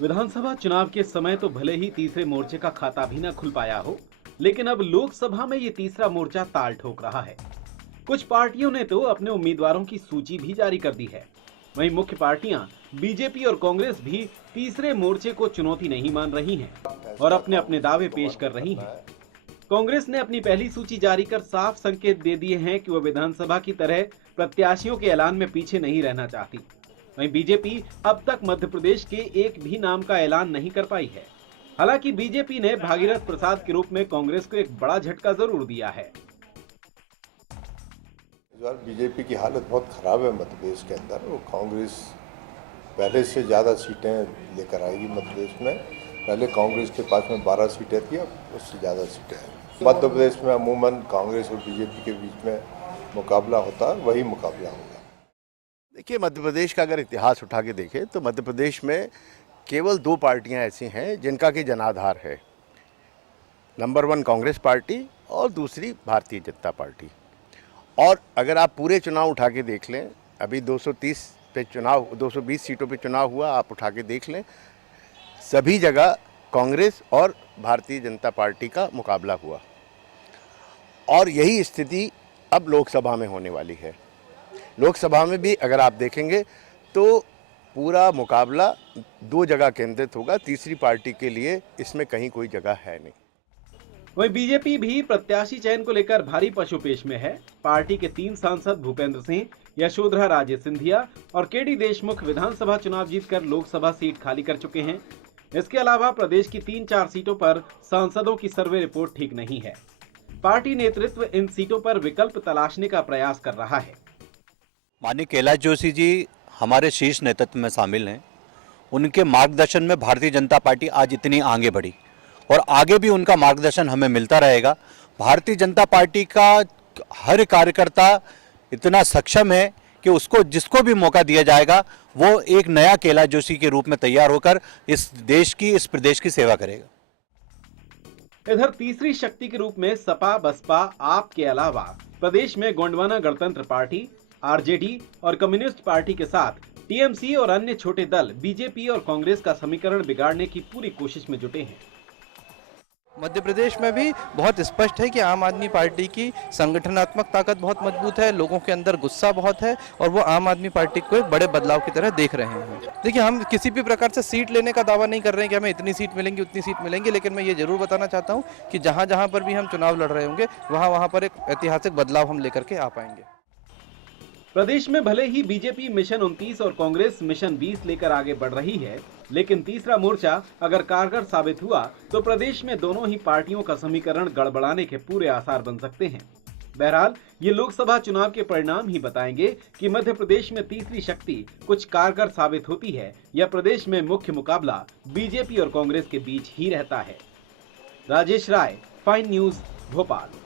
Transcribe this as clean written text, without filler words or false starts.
विधानसभा चुनाव के समय तो भले ही तीसरे मोर्चे का खाता भी न खुल पाया हो, लेकिन अब लोकसभा में ये तीसरा मोर्चा ताल ठोक रहा है। कुछ पार्टियों ने तो अपने उम्मीदवारों की सूची भी जारी कर दी है। वहीं मुख्य पार्टियां बीजेपी और कांग्रेस भी तीसरे मोर्चे को चुनौती नहीं मान रही हैं और अपने अपने दावे पेश कर रही हैं। कांग्रेस ने अपनी पहली सूची जारी कर साफ संकेत दे दिए हैं कि वह विधानसभा की तरह प्रत्याशियों के ऐलान में पीछे नहीं रहना चाहती। वहीं बीजेपी अब तक मध्य प्रदेश के एक भी नाम का ऐलान नहीं कर पाई है। हालांकि बीजेपी ने भागीरथ प्रसाद के रूप में कांग्रेस को एक बड़ा झटका जरूर दिया है। इस बार बीजेपी की हालत बहुत खराब है मध्य प्रदेश के अंदर। वो कांग्रेस पहले से ज़्यादा सीटें लेकर आएगी मध्य प्रदेश में। पहले कांग्रेस के पास में 12 सीटें थी, अब उससे ज़्यादा सीटें हैं। मध्य प्रदेश में अमूमन कांग्रेस और बीजेपी के बीच में मुकाबला होता है, वही मुकाबला होगा। देखिए, मध्य प्रदेश का अगर इतिहास उठा के देखें तो मध्य प्रदेश में केवल 2 पार्टियां ऐसी हैं जिनका कि जनाधार है। नंबर 1 कांग्रेस पार्टी और दूसरी भारतीय जनता पार्टी। और अगर आप पूरे चुनाव उठा के देख लें, अभी 230 पे चुनाव, 220 सीटों पे चुनाव हुआ, आप उठा के देख लें, सभी जगह कांग्रेस और भारतीय जनता पार्टी का मुकाबला हुआ। और यही स्थिति अब लोकसभा में होने वाली है। लोकसभा में भी अगर आप देखेंगे तो पूरा मुकाबला 2 जगह केंद्रित होगा। तीसरी पार्टी के लिए इसमें कहीं कोई जगह है नहीं। वहीं बीजेपी भी प्रत्याशी चयन को लेकर भारी पशुपेश में है। पार्टी के 3 सांसद भूपेंद्र सिंह, यशोधरा राजे सिंधिया और केडी देशमुख विधानसभा चुनाव जीतकर लोकसभा सीट खाली कर चुके हैं। इसके अलावा प्रदेश की 3-4 सीटों पर सांसदों की सर्वे रिपोर्ट ठीक नहीं है। पार्टी नेतृत्व इन सीटों पर विकल्प तलाशने का प्रयास कर रहा है। माननीय कैलाश जोशी जी हमारे शीर्ष नेतृत्व में शामिल हैं। उनके मार्गदर्शन में भारतीय जनता पार्टी आज इतनी आगे बढ़ी और आगे भी उनका मार्गदर्शन हमें मिलता रहेगा। भारतीय जनता पार्टी का हर कार्यकर्ता इतना सक्षम है कि उसको जिसको भी मौका दिया जाएगा वो एक नया कैलाश जोशी के रूप में तैयार होकर इस देश की, इस प्रदेश की सेवा करेगा। इधर तीसरी शक्ति के रूप में सपा, बसपा, आप के अलावा प्रदेश में गोंडवाना गणतंत्र पार्टी, आरजेडी और कम्युनिस्ट पार्टी के साथ टीएमसी और अन्य छोटे दल बीजेपी और कांग्रेस का समीकरण बिगाड़ने की पूरी कोशिश में जुटे हैं। मध्य प्रदेश में भी बहुत स्पष्ट है कि आम आदमी पार्टी की संगठनात्मक ताकत बहुत मजबूत है, लोगों के अंदर गुस्सा बहुत है और वो आम आदमी पार्टी को एक बड़े बदलाव की तरह देख रहे हैं। देखिए, हम किसी भी प्रकार से सीट लेने का दावा नहीं कर रहे हैं कि हमें इतनी सीट मिलेंगी, उतनी सीट मिलेंगी, लेकिन मैं ये जरूर बताना चाहता हूँ कि जहाँ जहाँ पर भी हम चुनाव लड़ रहे होंगे वहाँ पर एक ऐतिहासिक बदलाव हम लेकर के आ पाएंगे। प्रदेश में भले ही बीजेपी मिशन 29 और कांग्रेस मिशन 20 लेकर आगे बढ़ रही है, लेकिन तीसरा मोर्चा अगर कारगर साबित हुआ तो प्रदेश में दोनों ही पार्टियों का समीकरण गड़बड़ाने के पूरे आसार बन सकते हैं। बहरहाल ये लोकसभा चुनाव के परिणाम ही बताएंगे कि मध्य प्रदेश में तीसरी शक्ति कुछ कारगर साबित होती है या प्रदेश में मुख्य मुकाबला बीजेपी और कांग्रेस के बीच ही रहता है। राजेश राय, फाइन न्यूज, भोपाल।